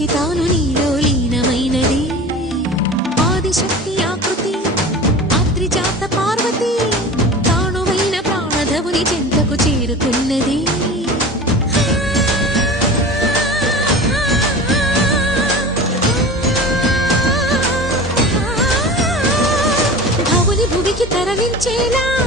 నుంచి తాను నీలో లీనమైనది ఆదిశక్తి ఆకృతి ఆత్రిజాత పార్వతి తానువైన ప్రాణధవుని చెంతకు చేరుతున్నది భువికి తరలించేలా